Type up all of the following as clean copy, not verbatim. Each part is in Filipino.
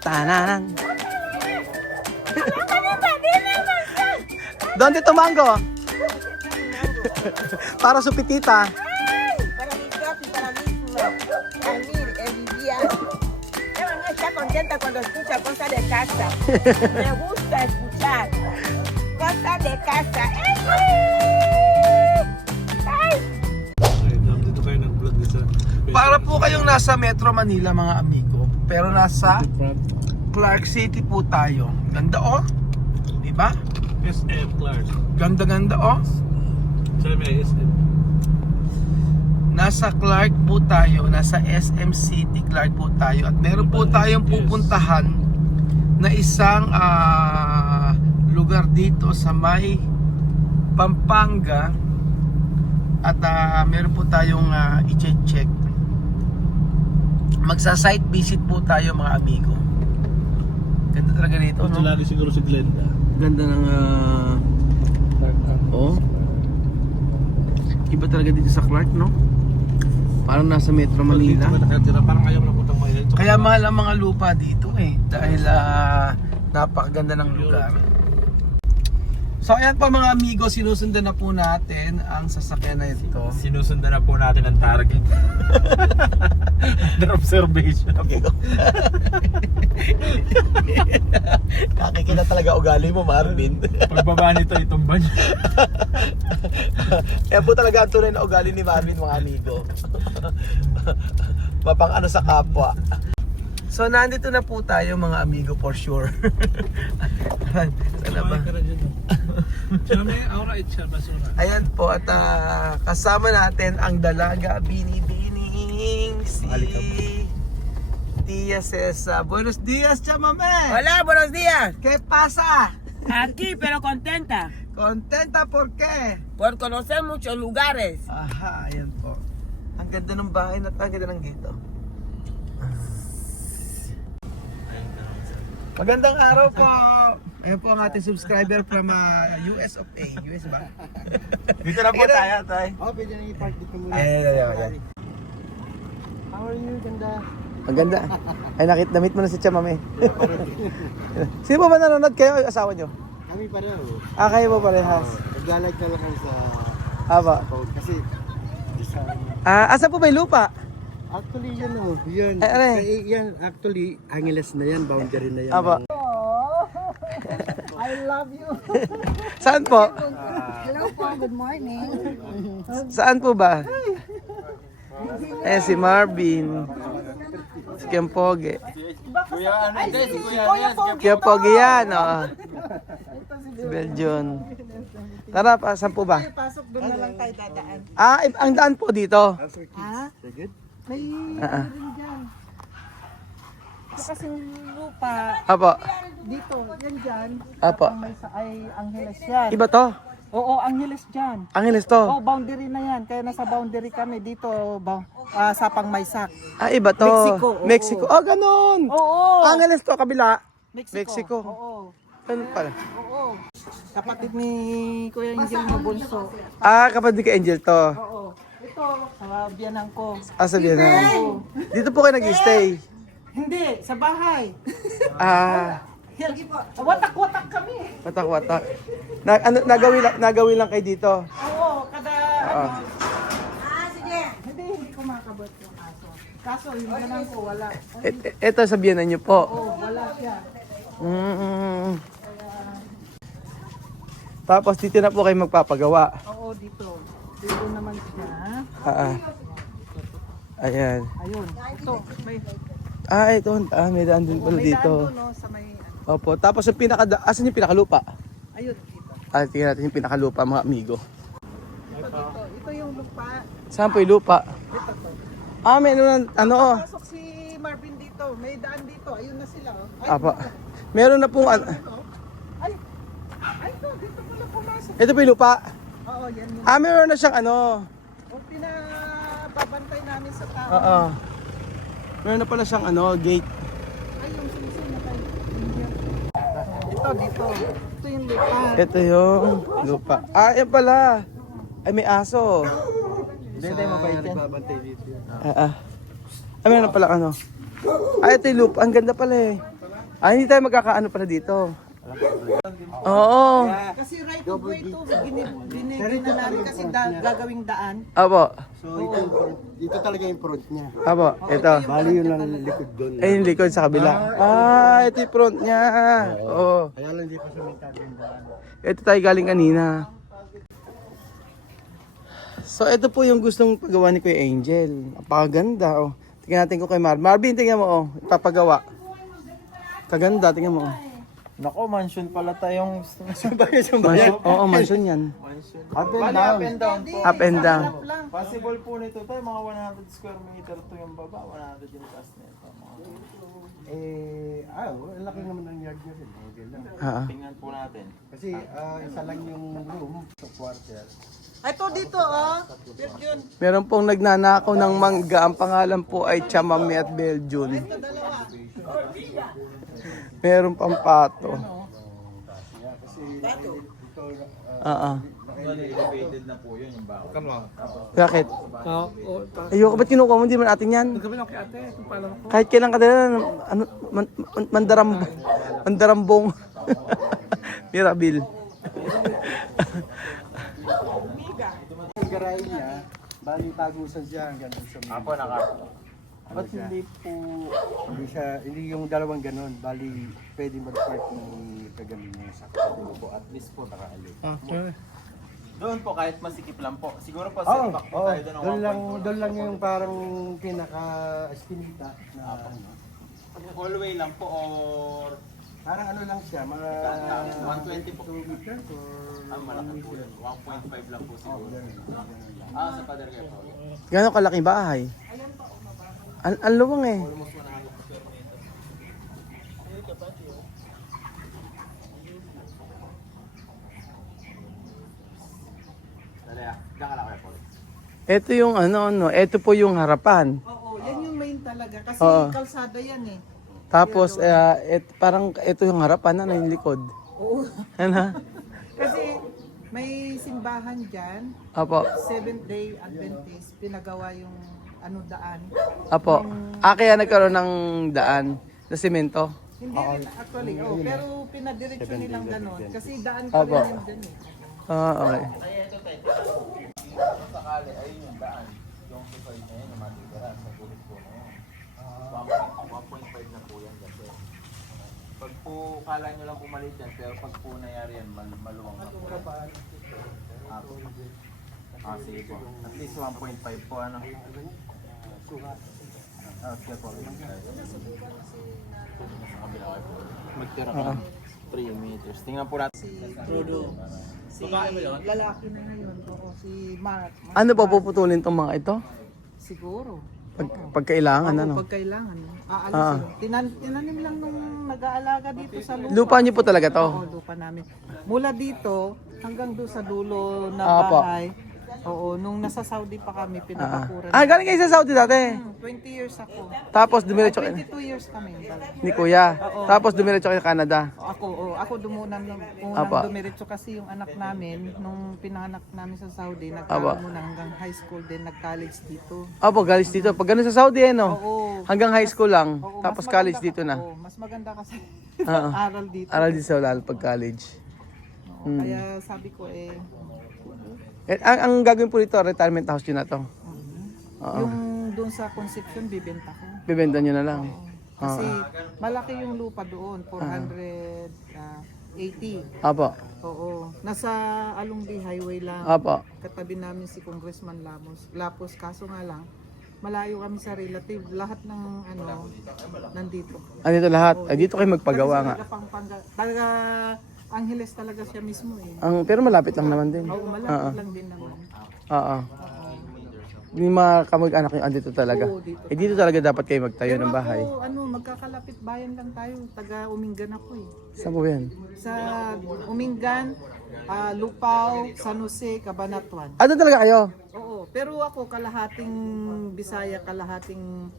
Tanan. ¿Dónde tomango? Para su pitita. Para mi papi, para mí, el Vivian. Ella no está contenta cuando escucha cosas de casa. Me gusta escuchar cosas de casa. ¡Ay! Dito kayo nag-vlog sa Para po kayong nasa Metro Manila mga amigo. Pero nasa Clark City po tayo. Ganda oh. Diba? SM Clark. Ganda-ganda oh. Sabi may SM. Nasa Clark po tayo. Nasa SM City Clark po tayo. At meron po tayong pupuntahan na isang lugar dito sa may Pampanga. At meron po tayong i-check. Magsa-site visit po tayo mga amigo. Ganda talaga dito, no? Lalo siguro si Glenda. Ganda ng oh. Iba talaga dito sa Clark, no? Parang nasa Metro Manila. Dito nakatira, parang ayaw na putang Manila. Kaya mahal ang mga lupa dito eh. Dahil napakaganda ng lugar. So ayan po mga amigo, sinusundan na po natin ang sasakyan na ito. Sinusundan na po natin ang target. Under observation. Nakikita talaga ugali mo, Marvin. Pagbaba nito, itumban niya. Kaya po talaga ang tunay na ugali ni Marvin mga amigo. Mapang ano sa kapwa. So nandito na po tayo mga amigo for sure. Sana ba? Siya may aura siya basura. Ayan po at kasama natin ang dalaga binibining si Tia Cesa. Buenos días, chamame. Hola, buenos días. ¿Qué pasa? Aquí, pero contenta ¿Contenta por qué? por conocer muchos lugares. Aha, ayan po. Ang ganda ng bahay na ang ganda ng gate. Magandang araw po. Ayan po ang ating subscriber from US of A. US ba? Dito na po tayo, tay. Oh, pwede na i-park dito muna. Ayan. How are you, ganda? Ang ganda. Ay, namit mo na si Chamame. Sino po ba nanonood kayo? Asawa nyo? Kami pareho. Kayo po parehas. Nag-like na lang ako sa Aba. phone kasi isa. Asa po ba yung lupa? Actually, yan oh. Yan. Ay, aray. Yan, actually, Angeles na yan. Boundary na yan. Aba. I love you. Saan po? Hello po, good morning. Saan po ba? Si Marvin. Si Kempoge. Kempoge yan, oh. Si Belgian. Tara, saan po ba? Pasok doon na lang tayo dadaan. Ang daan po dito. Ha? Good? May Ah. rin dyan. Ito kasing lupa. Apo. Dito, yan dyan. Apo. Ang may ay Angeles yan. Iba to. Oo, Angeles dyan. Angeles to. Oh, boundary na yan. Kaya nasa boundary kami dito sa Pangmaysak. Iba to. Mexico, oo. Mexico. Oh, ganun. Oo. Angeles to, kabila. Mexico. Mexico. Oo. Ganun pala. Oo. Kapatid ni Kuya Angel na bunso. Kapatid ka Angel to. Oo. Ito, sa biyanang ko. Sabihin na. Dito po kayo nag-stay. Hindi, sa bahay. Watak-watak kami. Watak-watak. Nagawi lang kayo dito. Oo, kada Oo. sige. Hindi ko makabot yung aso. Kaso yung biyanang ko wala. Ito sabihin na niyo po. Oo, wala siya. Tapos dito na po kayo magpapagawa. Oo, dito. Dito naman siya. Ayan. Ayun. Ito, may Ito. May daan din pala may dito. daan doon, no, sa may Opo. Tapos yung asan yung pinakalupa? ayun dito. Tingnan natin yung pinakalupa mga amigo. Ito dito. Ito yung lupa. Saan po yung lupa? Ito to. May ano. Pasok si Marvin dito. May daan dito. Ayun na sila. Oh. Ay, Apa. Meron na pong Ay, ito. Dito pala pumasok. ito po yung lupa. Oo, yan yun. Meron na siyang ano. O, pinababantay namin sa tao. Oo. Meron na pala siyang gate. Ay, yung sumusunod. Ito, dito. Ito yung lupa. Ito yung lupa. Yan pala. Ay, may aso. Hindi tayo mabait yan. Nagbabantay dito yan. Meron na pala ito yung lupa. Ang ganda pala eh. Ah, hindi tayo magkakaano pala dito. Oo. Kasi right of way to, binigyan na namin kasi gagawing daan. Apo. So ito, yung front, ito talaga yung front niya. Apo. Ito. Bali yun ang likod doon. Ay, yung likod sa kabila. Ah, ito yung front niya. Oo. Kaya lang di pa sumitag yung daan. Ito tayo galing kanina. So, ito po yung gustong pagawa ni Kuya Angel. Napakaganda, oh. Tingnan natin ko kay Marvin, tingnan mo, oh. Ipapagawa. Kaganda, tingnan mo, oh. Nako, mansion pala tayong Mansion, oo, mansion yan. Up and Bali, down. up and down po. Up and down. Possible po nito tayo, mga 100 square meter to yung baba, 100 yung taas nito. Ang laki naman ng yard niya rin. Okay lang. Ah, Tingnan po natin. Kasi isa lang yung room sa quarter. Ito dito, oh. Virgin. meron pong nagnanakaw ng mangga. Ang pangalan po ay Chamame at Belgian. Meron pang pato. Ah, Elevated na po yun yung bako. Bakit? Oo, Ayoko, ba't kinukuha mo? Hindi man atin yan. Gabi lang kay ate, kung pala ko. Kahit kailan ka dala, ano, mandarambong. Mirabil. Yung garahe niya, bali tagusan siya hanggang sa may. Apo, naka. Ba't hindi po, hindi yung dalawang ganon, bali pwede mag-park ni kagaling niya sa Po, at least po nakaalit. Okay. Doon po, kahit masikip lang po. Siguro po, Oo, setback po oo. tayo doon ng Doon lang yung parang pinaka-estimita na ano. hallway lang po or Parang ano lang siya, mga 120 po. 2 meters or Malaki po yun. 1.5 lang po siguro. Sa pader kayo po. Gano'ng kalaking bahay? Ang luwang eh. Almost 100 square meter. Dali diyan ka lang kayo po. Ito yung ito po yung harapan. Oo, yan yung main talaga. Kasi Oo. kalsada yan eh. Tapos, parang ito yung harapan na yung likod. Oo. Ano? Kasi may simbahan dyan, Apo. Seventh Day Adventist, pinagawa yung daan. Apo. Kaya nagkaroon ng daan na semento. Hindi rin actually, pero pinadiretso nilang ganon. Kasi daan Apo. pa rin yan dyan eh. Ah, okay. Sakali, ayun yung daan. Yung suicide na yun, yung matitira sa gulit po na yun. 1.5 na po yan kasi. Pag po, kala nyo lang pumalit yan, pero pag po nangyari yan, maluwang na po. Sige po. At least 1.5 po, ano? Okay po. Sa kabila kayo po. Magtira ka. 3 meters. Tingnan po natin. Si lalaki na ngayon, oo, si Mark. Ano pa puputulin tong mga ito? Siguro. Pag kailangan, Oo, ano? pag kailangan. Aalisin. Tinanim lang nung nag-aalaga dito sa lupa. Lupa niyo po talaga to? Oo, lupa namin. Mula dito hanggang doon sa dulo na Apo. bahay. Oo, nung nasa Saudi pa kami, pinapakuran. Galing kayo sa Saudi dati. 20 years ako. Tapos dumiretso kayo 22 years kami. ni Kuya. Tapos dumiretso kayo Canada. Ako dumunan Apa. dumiretso kasi yung anak namin nung pinanganak namin sa Saudi, Apa. nagkaroon muna hanggang high school din, nag-college dito. Apo, college dito. Pag ganun sa Saudi, no? Oo. Hanggang high school lang. Oo, Tapos mas college maganda- dito na. Oo, mas maganda kasi Oo. aral dito. Aral dito sa lalo pag college. Oo, Kaya sabi ko Ang gagawin po dito, retirement house yun na to. yung doon sa Concepcion bibenta ko. Bibenta nyo na lang. Kasi malaki yung lupa doon, 480. Apo. Oo. Nasa Alumbi Highway lang. Apo. Katabi namin si Congressman Lapos. Kaso nga lang, malayo kami sa relative. Lahat ng nandito. Andito lahat. Ay, dito kayo magpagawa nga. Taga Angeles talaga siya mismo eh. Pero malapit lang naman din. Oo, malapit lang din naman. Oo. Hindi mga kamag-anak yung andito talaga. Oo, dito. Dito talaga dapat kayo magtayo ng bahay. Ako, magkakalapit bayan lang tayo. Taga Umingan ako eh. Saan po yan? Sa Umingan, Lupao, San Jose, Cabanatuan. Doon talaga kayo? Oo, pero ako kalahating Bisaya, kalahating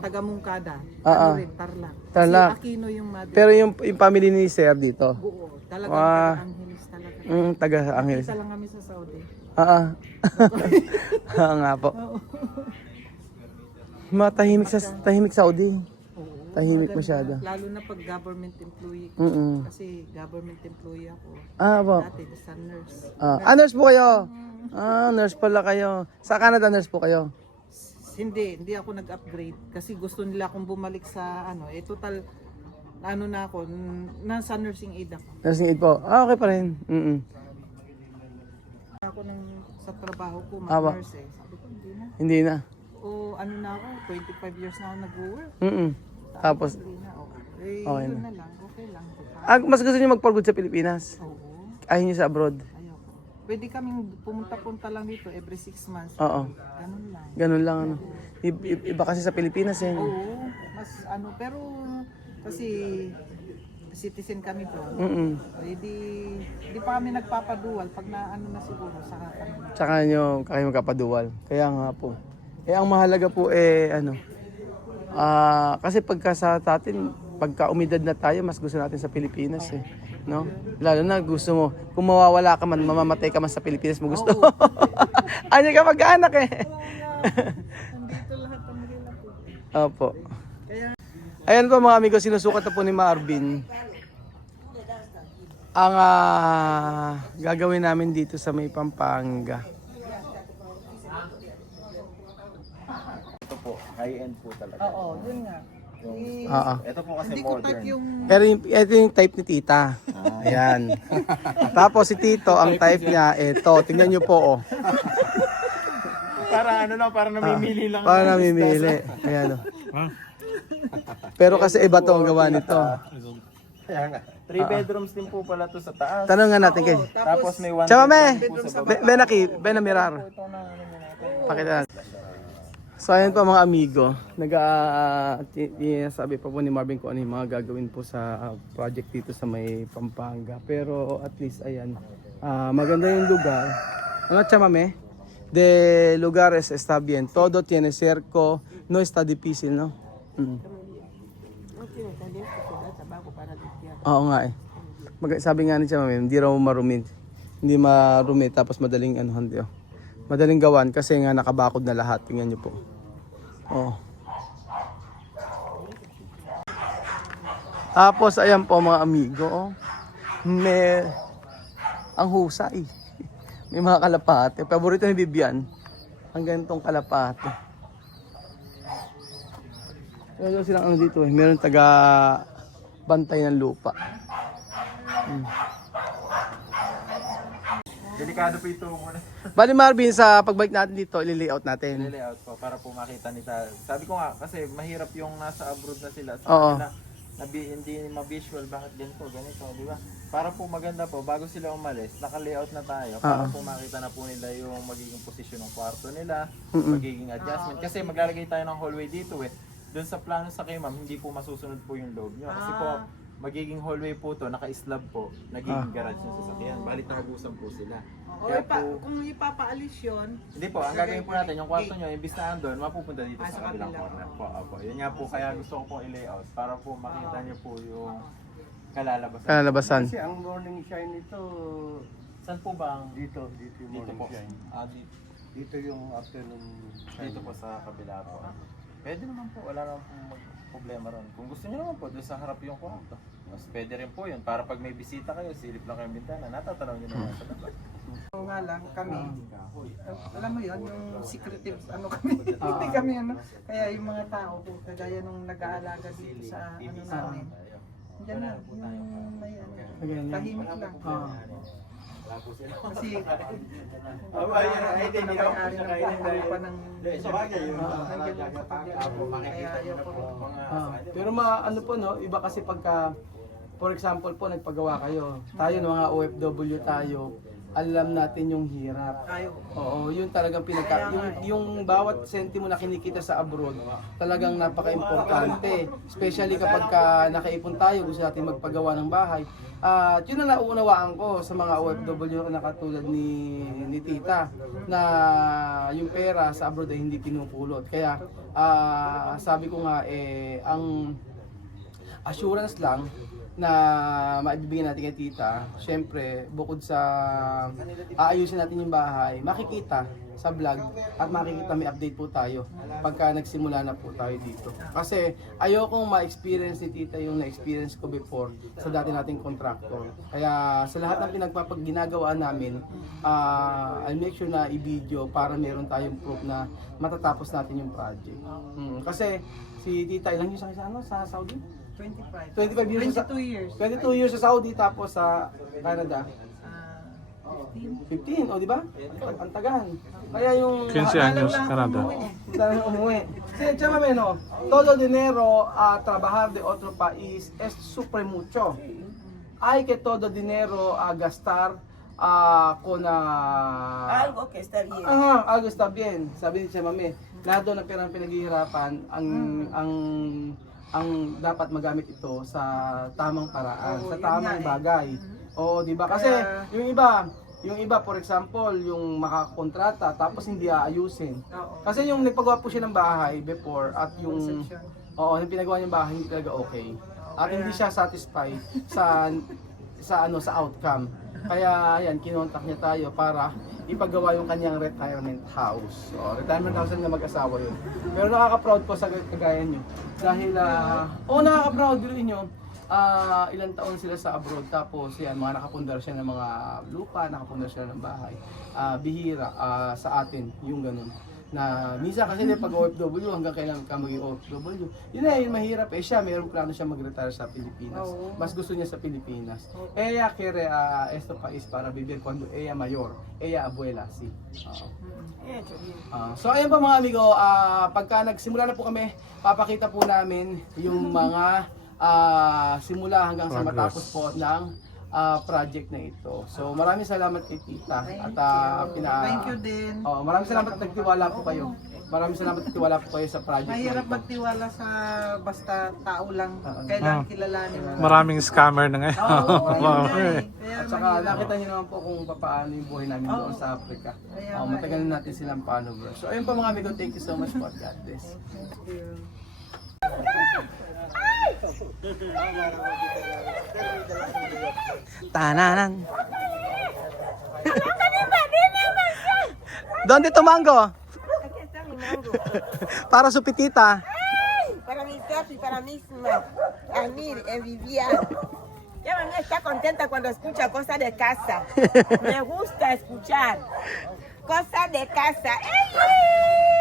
taga Mungkada. Tarlac. Tarlac. Kasi Aquino yung mother. Pero yung family ni Sir dito? Oo, talagang Wow. taga Angeles talaga. Taga Angeles. Isa lang kami sa Saudi. Oo nga po. Matahimik sa Saudi. Oo. Tahimik Maganda, masyado. Lalo na pag government employee. Mm-mm. Kasi government employee ako. Po. Dati, sa nurse. Nurse po kayo? Nurse pala kayo. Sa Canada, nurse po kayo? Hindi ako nag-upgrade. Kasi gusto nila akong bumalik sa total, na ako, nasa nursing aid ako. Nursing aid po. Okay pa rin. Ako sa trabaho ko, Aba. mag-nurse eh. Sabi ko, hindi na. Hindi na. O na ako, 25 years na ako nag-work. Tapos, Hindi na, okay. Okay Yun na. na lang, okay lang. mas gusto niyo mag-for good sa Pilipinas? Oo, Ayaw niyo sa abroad? ayoko. Pwede kaming pumunta-punta lang dito every 6 months. Oo. Ganun lang. Ganun lang ano. Iba kasi sa Pilipinas eh. Oo, mas pero kasi citizen kami to. Di pa kami nagpapadual pag na siguro saka kami. Tsaka kayo magkapaduwal. Kaya nga po. Ang mahalaga po kasi pagka sa atin, pagka umidad na tayo, mas gusto natin sa Pilipinas eh. No? Lalo na gusto mo, kung mawawala ka man, mamamatay ka man sa Pilipinas mo gusto. Ano ka mag-anak eh. Nandito lahat ang nila po. Opo. Ayan po mga amigo, sinusukat na po ni Marvin ang gagawin namin dito sa may Pampanga. Ito po, high-end po talaga. Oo, yun nga. Ito po kasi Hindi ko type modern. yung Pero ito yung type ni tita. Ayan. Tapos si tito, ang type niya, ito. Tingnan nyo po, oh. Para para namimili lang. Para namimili. Ayan, oh. Pero kasi iba to ang gawa nito. Kaya nga. 3 bedrooms din po pala to sa taas. Tanong nga natin kay. Tapos may 1 Chama me! bedroom po sa baba. Benaki, Benamirar. Pakita natin. So ayan pa mga amigo, sabi pa po ni Marvin kung ano yung mga gagawin po sa project dito sa may Pampanga. Pero at least ayan, maganda yung lugar. Ano chamame? De lugares está bien, todo tiene cerco, no está difícil, no? Oo nga eh. Sabi nga ni chamame, hindi raw marumi. Hindi marumi tapos madaling madaling gawan kasi nga nakabakod na lahat. Tingnan niyo po. Oh. Tapos ayan po mga amigo, oh. Ang husay. May mga kalapate. Paborito ni Bibian. Ang ganitong kalapate. Meron silang dito eh. Meron taga bantay ng lupa. Delikado po ito muna. Bali Marvin, sa pagbalik natin dito, i-layout natin. Layout po para po makita nila. Sabi ko nga kasi mahirap yung nasa abroad na sila. Oo. Hindi ma-visual bakit ganito, di ba? Para po maganda po bago sila umalis, naka-layout na tayo para po makita na po nila yung magiging posisyon ng kwarto nila, magiging adjustment kasi maglalagay tayo ng hallway dito eh. Doon sa plano sa kay ma'am, hindi po masusunod po yung loob nyo kasi po magiging hallway po to, naka-slab po, nagiging garage ng sasakyan. Balit nakabusan po sila. Kaya po, kung ipapaalis yun, hindi po, ang gagawin po natin, yung kwarto nyo, imbis na andun, mapupunta dito sa kabilang corner po. Opo. Yun nga po, kaya gusto ko po i-layout para po makita nyo po yung kalalabasan. Kasi ang morning shine nito, Saan po ba ang... dito yung Dito morning po. shine. Dito yung afternoon shine. Dito po sa kabila po. Pwede naman po, wala naman po problema ron. Kung gusto nyo naman po, doon sa harap yung kwarto. Mas pwede rin po yun, para pag may bisita kayo, silip lang kayong bintana, natatanaw nyo naman sa labas. oo nga lang kami. Alam mo yun, yung secretive kami. Hindi kami Kaya yung mga tao po, kagaya nung nag-aalaga dito sa namin. Diyan na, yung may tahimik lang. Kasi may-ari ng lupa ng nandiyan lang sa pagdito. Kaya yun po. Pero po no, iba kasi pagka for example po nagpagawa kayo. Tayo mga OFW tayo, alam natin yung hirap. Oo, yun talagang yung bawat sentimo na kinikita sa abroad, talagang napaka-importante. Especially kapag nakaipon tayo, gusto natin magpagawa ng bahay. At yun ang nauunawaan ko sa mga OFW na katulad ni Tita, na yung pera sa abroad ay hindi pinupulot. Kaya sabi ko nga ang assurance lang na maibibigay natin kay tita, syempre, bukod sa aayusin natin yung bahay, makikita sa vlog at makikita may update po tayo pagka nagsimula na po tayo dito. Kasi ayokong ma-experience ni tita yung na-experience ko before sa dati nating contractor. Kaya sa lahat ng ginagawa namin, I'll make sure na i-video para meron tayong proof na matatapos natin yung project. Kasi si tita, ilang years sa Saudi? 25. 25 years 22 years. 22 years sa Saudi tapos sa Canada. 15, o di ba? Ang tagal. Kaya yung 15 años, Canada. dahil umuwi. Si Chamame, no, todo dinero a trabajar de otro país es super mucho. Hay que todo dinero a gastar con Algo que está bien. algo está bien. Sabi ni Chamame, lahat doon ng perang pinaghihirapan, ang dapat magamit ito sa tamang paraan, sa Oo, yun tamang nga eh. bagay. Oo, di ba? Kasi Kaya- yung iba for example, yung makakontrata tapos hindi aayusin. Oo. Kasi yung nagpagawa po siya ng bahay before at yung Conception. yung pinagawa niyang bahay hindi talaga okay. At hindi siya satisfied sa outcome. Kaya yan, kinontak niya tayo para ipagawa yung kanyang retirement house. So, retirement house na mag-asawa yun. Pero nakaka-proud po sa kagaya nyo. Dahil, nakaka-proud, biruin nyo, ilang taon sila sa abroad. Tapos, yan, mga nakapundar siya ng mga lupa, nakapundar siya ng bahay. Bihira sa atin, yung ganun. Na minsan kasi pag OFW, hanggang kailan ka maging OFW. Yun na, yun mahirap. Siya, mayroong plano siya mag-retire sa Pilipinas. Oo. Mas gusto niya sa Pilipinas. Ella quiere esto país para vivir cuando ella mayor. Ella abuela, sí. Oo. Hecho bien. So ayun pa mga amigo, pagka nagsimula na po kami, papakita po namin yung mga simula hanggang sa Progress. matapos po ng project na ito. So maraming salamat kay tita at Thank you din. maraming salamat at nagtiwala po kayo. Maraming salamat at nagtiwala po kayo sa project Mahirap na ito. magtiwala sa basta tao lang. Kailangan kilalanin mo. Maraming scammer na ngayon. Oo, yun nga eh. Kaya At saka mahirap. nakita niyo naman po kung paano yung buhay namin doon sa Africa. Kaya Matagal na natin silang followers. So ayun pa mga amigo, thank you so much for God bless. Tananan. ¿Dónde tu mango? Aquí está mi mango. Para su pitita. Para mi papi, para mí, a mí, en Vivian. Ya mamá está contenta cuando escucha cosas de casa. Me gusta escuchar cosas de casa. ¡Ey!